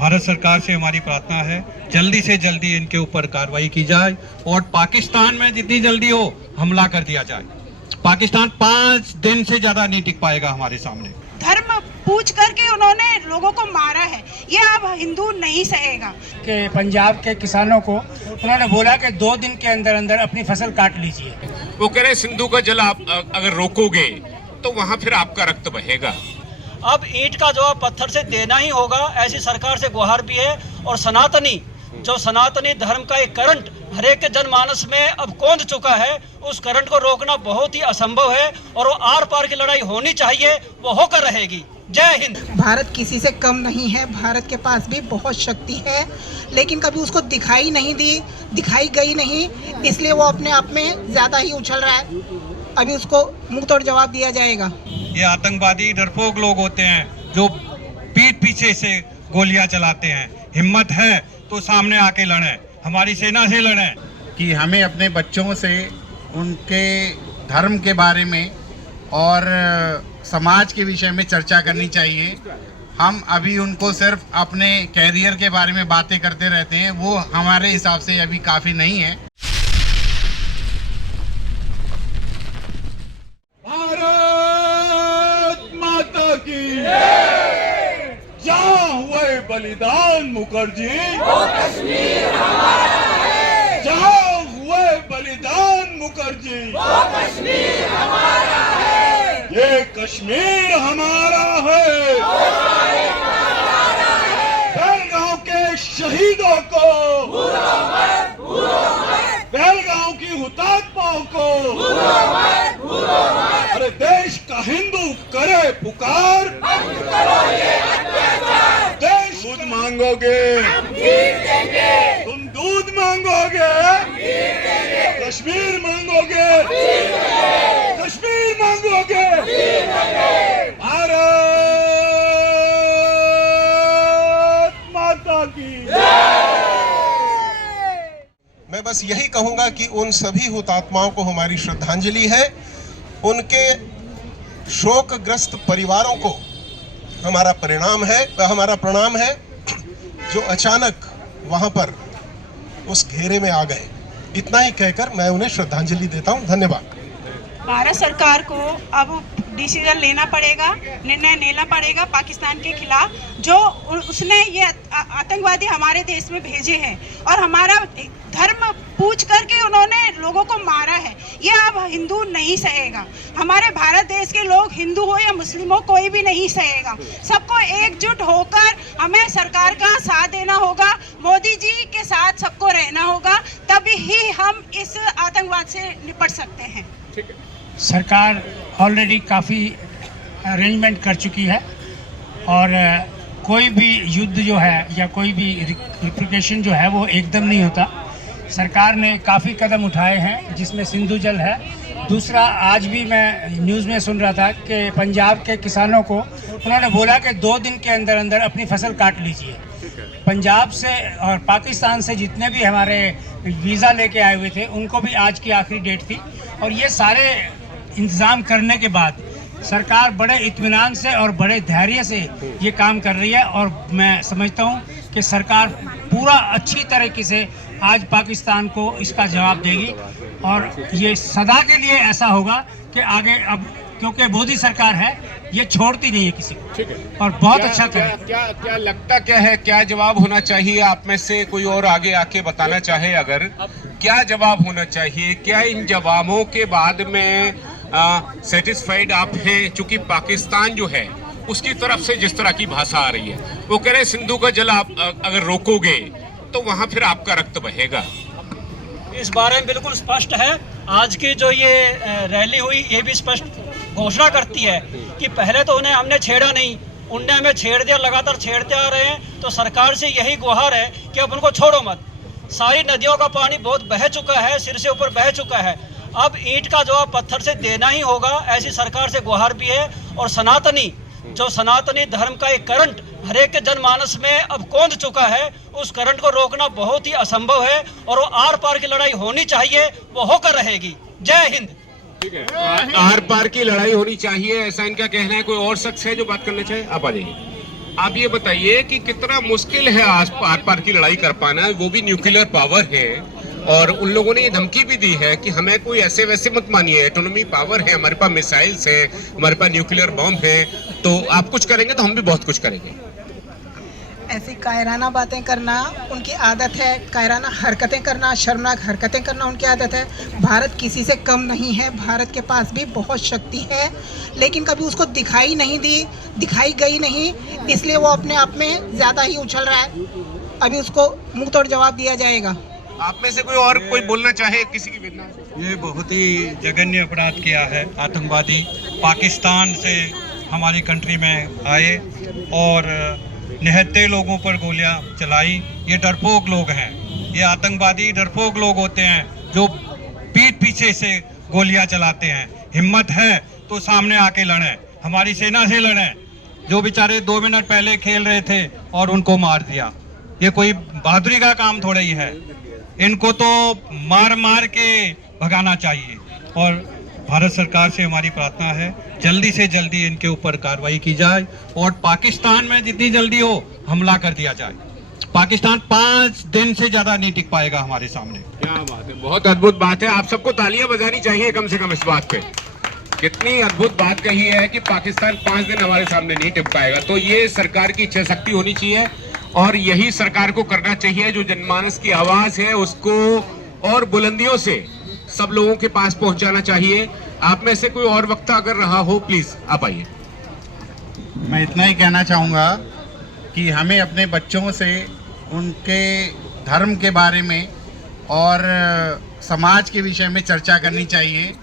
भारत सरकार से हमारी प्रार्थना है जल्दी से जल्दी इनके ऊपर कार्रवाई की जाए और पाकिस्तान में जितनी जल्दी हो हमला कर दिया जाए। पाकिस्तान 5 दिन से ज्यादा नहीं टिक पाएगा हमारे सामने। धर्म पूछ करके उन्होंने लोगों को मारा है, ये अब हिंदू नहीं सहेगा। कि पंजाब के किसानों को उन्होंने बोला कि 2 दिन के अंदर अंदर अपनी फसल काट लीजिए। वो कह रहे सिंधु का जल आप अगर रोकोगे तो वहाँ फिर आपका रक्त बहेगा। अब ईंट का जवाब पत्थर से देना ही होगा, ऐसी सरकार से गुहार भी है। और सनातनी जो सनातनी धर्म का एक करंट हर एक के जनमानस में अब कौंध चुका है, उस करंट को रोकना बहुत ही असंभव है और वो आर पार की लड़ाई होनी चाहिए, वो होकर रहेगी। जय हिंद। भारत किसी से कम नहीं है, भारत के पास भी बहुत शक्ति है, लेकिन कभी उसको दिखाई गई नहीं, इसलिए वो अपने आप में ज्यादा ही उछल रहा है। अभी उसको मुंह तोड़ जवाब दिया जाएगा। ये आतंकवादी डरपोक लोग होते हैं जो पीठ पीछे से गोलियां चलाते हैं। हिम्मत है तो सामने आके लड़ें, हमारी सेना से लड़ें। कि हमें अपने बच्चों से उनके धर्म के बारे में और समाज के विषय में चर्चा करनी चाहिए। हम अभी उनको सिर्फ अपने कैरियर के बारे में बातें करते रहते हैं, वो हमारे हिसाब से अभी काफ़ी नहीं है। भारत माता की जहाँ हुए बलिदान मुखर्जी, वो कश्मीर हमारा है। जहाँ हुए बलिदान मुखर्जी, वो कश्मीर हमारा है। ये कश्मीर हमारा है। बेलगांव के शहीदों को, बेलगांव की हुतात्माओं को, अरे देश का हिंदू करे पुकार। देश दूध मांगोगे, तुम दूध मांगोगे, कश्मीर मांगोगे, कश्मीर मांगोगे। भारत माता की। मैं बस यही कहूंगा कि उन सभी हुतात्माओं को हमारी श्रद्धांजलि है। उनके शोकग्रस्त परिवारों को हमारा प्रणाम है जो अचानक वहां पर उस घेरे में आ गए। इतना ही कहकर मैं उन्हें श्रद्धांजलि देता हूं। धन्यवाद। भारत सरकार को अब डिसीजन लेना पड़ेगा, निर्णय लेना पड़ेगा पाकिस्तान के खिलाफ, जो उसने ये आतंकवादी हमारे देश में भेजे हैं और हमारा धर्म पूछ करके उन्होंने लोगों को मारा है, ये अब हिंदू नहीं सहेगा। हमारे भारत देश के लोग हिंदू हो या मुस्लिम हो, कोई भी नहीं सहेगा। सबको एकजुट होकर हमें सरकार का साथ देना होगा, मोदी जी के साथ सबको रहना होगा, तभी ही हम इस आतंकवाद से निपट सकते हैं। सरकार ऑलरेडी काफ़ी अरेंजमेंट कर चुकी है और कोई भी युद्ध जो है या कोई भी रिप्लिकेशन जो है वो एकदम नहीं होता। सरकार ने काफ़ी कदम उठाए हैं जिसमें सिंधु जल है। दूसरा, आज भी मैं न्यूज़ में सुन रहा था कि पंजाब के किसानों को उन्होंने बोला कि 2 दिन के अंदर अंदर अपनी फसल काट लीजिए। पंजाब से और पाकिस्तान से जितने भी हमारे वीज़ा लेके आए हुए थे उनको भी आज की आखिरी डेट थी और ये सारे इंतज़ाम करने के बाद सरकार बड़े इत्मीनान से और बड़े धैर्य से ये काम कर रही है और मैं समझता हूँ कि सरकार पूरा अच्छी तरीके से आज पाकिस्तान को इसका जवाब देगी और ये सदा के लिए ऐसा होगा कि आगे अब क्योंकि मोदी सरकार है ये छोड़ती नहीं है किसी को। ठीक है। और बहुत अच्छा करें। क्या लगता क्या है, क्या जवाब होना चाहिए? आप में से कोई और आगे आके बताना चाहे अगर, क्या जवाब होना चाहिए? क्या इन जवाबों के बाद में सेटिस्फाइड आप हैं? चूंकि पाकिस्तान जो है उसकी तरफ से जिस तरह की भाषा आ रही है, वो कह रहे सिंधु का जल आप अगर रोकोगे तो वहां फिर आपका रक्त बहेगा। इस बारे में बिल्कुल स्पष्ट है। आज की जो ये रैली हुई ये भी स्पष्ट घोषणा करती है कि पहले तो उन्हें हमने छेड़ा नहीं, उनने हमें छेड़ दिया, लगातार छेड़ते आ रहे हैं। तो सरकार से यही गुहार है कि अब उनको छोड़ो मत। सारी नदियों का पानी बहुत बह चुका है, सिर से ऊपर बह चुका है। अब ईंट का जवाब पत्थर से देना ही होगा, ऐसी सरकार से गुहार भी है। और सनातनी जो सनातनी धर्म का एक करंट हर एक के जनमानस में अब कौंध चुका है, उस करंट को रोकना बहुत ही असंभव है और वो आर पार की लड़ाई होनी चाहिए, वो होकर रहेगी। जय हिंद। ठीक है, आर पार की लड़ाई होनी चाहिए, ऐसा इनका कहना है। कोई और शख्स है जो बात करना चाहे? आप आ जाइए। आप ये बताइए कि कितना मुश्किल है आर पार की लड़ाई कर पाना, वो भी न्यूक्लियर पावर है। और उन लोगों ने ये धमकी भी दी है कि हमें कोई ऐसे वैसे मत मानिए, एटोनॉमी पावर है, हमारे पास मिसाइल्स है, हमारे पास न्यूक्लियर बॉम्ब है, तो आप कुछ करेंगे तो हम भी बहुत कुछ करेंगे। ऐसी कायराना बातें करना उनकी आदत है, कायराना हरकतें करना, शर्मनाक हरकतें करना उनकी आदत है। भारत किसी से कम नहीं है, भारत के पास भी बहुत शक्ति है, लेकिन कभी उसको दिखाई गई नहीं, इसलिए वो अपने आप में ज़्यादा ही उछल रहा है। अभी उसको मुंह तोड़ जवाब दिया जाएगा। आप में से कोई बोलना चाहे किसी की वेदना? ये बहुत ही जघन्य अपराध किया है आतंकवादी। पाकिस्तान से हमारी कंट्री में आए और निहत्थे लोगों पर गोलियां चलाई। ये डरपोक लोग हैं, ये आतंकवादी डरपोक लोग होते हैं जो पीठ पीछे से गोलियां चलाते हैं। हिम्मत है तो सामने आके लड़ें, हमारी सेना से लड़ें। जो बेचारे 2 मिनट पहले खेल रहे थे और उनको मार दिया, ये कोई बहादुरी का काम थोड़ा ही है। इनको तो मार मार के भगाना चाहिए। और भारत सरकार से हमारी प्रार्थना है जल्दी से जल्दी इनके ऊपर कार्रवाई की जाए और पाकिस्तान में जितनी जल्दी हो हमला कर दिया जाए। पाकिस्तान 5 दिन से ज्यादा नहीं टिक पाएगा हमारे सामने। क्या बात है, बहुत अद्भुत बात है। आप सबको तालियां बजानी चाहिए कम से कम इस बात पे। कितनी अद्भुत बात कही है कि पाकिस्तान 5 दिन हमारे सामने नहीं टिक पाएगा। तो ये सरकार की इच्छा शक्ति होनी चाहिए और यही सरकार को करना चाहिए। जो जनमानस की आवाज है उसको और बुलंदियों से सब लोगों के पास पहुंचाना चाहिए। आप में से कोई और वक्ता अगर रहा हो प्लीज आप आइए। मैं इतना ही कहना चाहूँगा कि हमें अपने बच्चों से उनके धर्म के बारे में और समाज के विषय में चर्चा करनी चाहिए।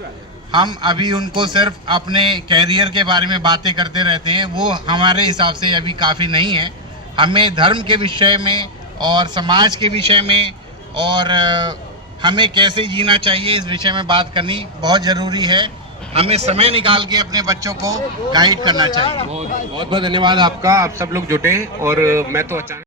हम अभी उनको सिर्फ अपने कैरियर के बारे में बातें करते रहते हैं, वो हमारे हिसाब से अभी काफ़ी नहीं है। हमें धर्म के विषय में और समाज के विषय में और हमें कैसे जीना चाहिए इस विषय में बात करनी बहुत ज़रूरी है। हमें समय निकाल के अपने बच्चों को गाइड करना चाहिए। बहुत बहुत धन्यवाद आपका, आप सब लोग जुटे। और मैं तो अचानक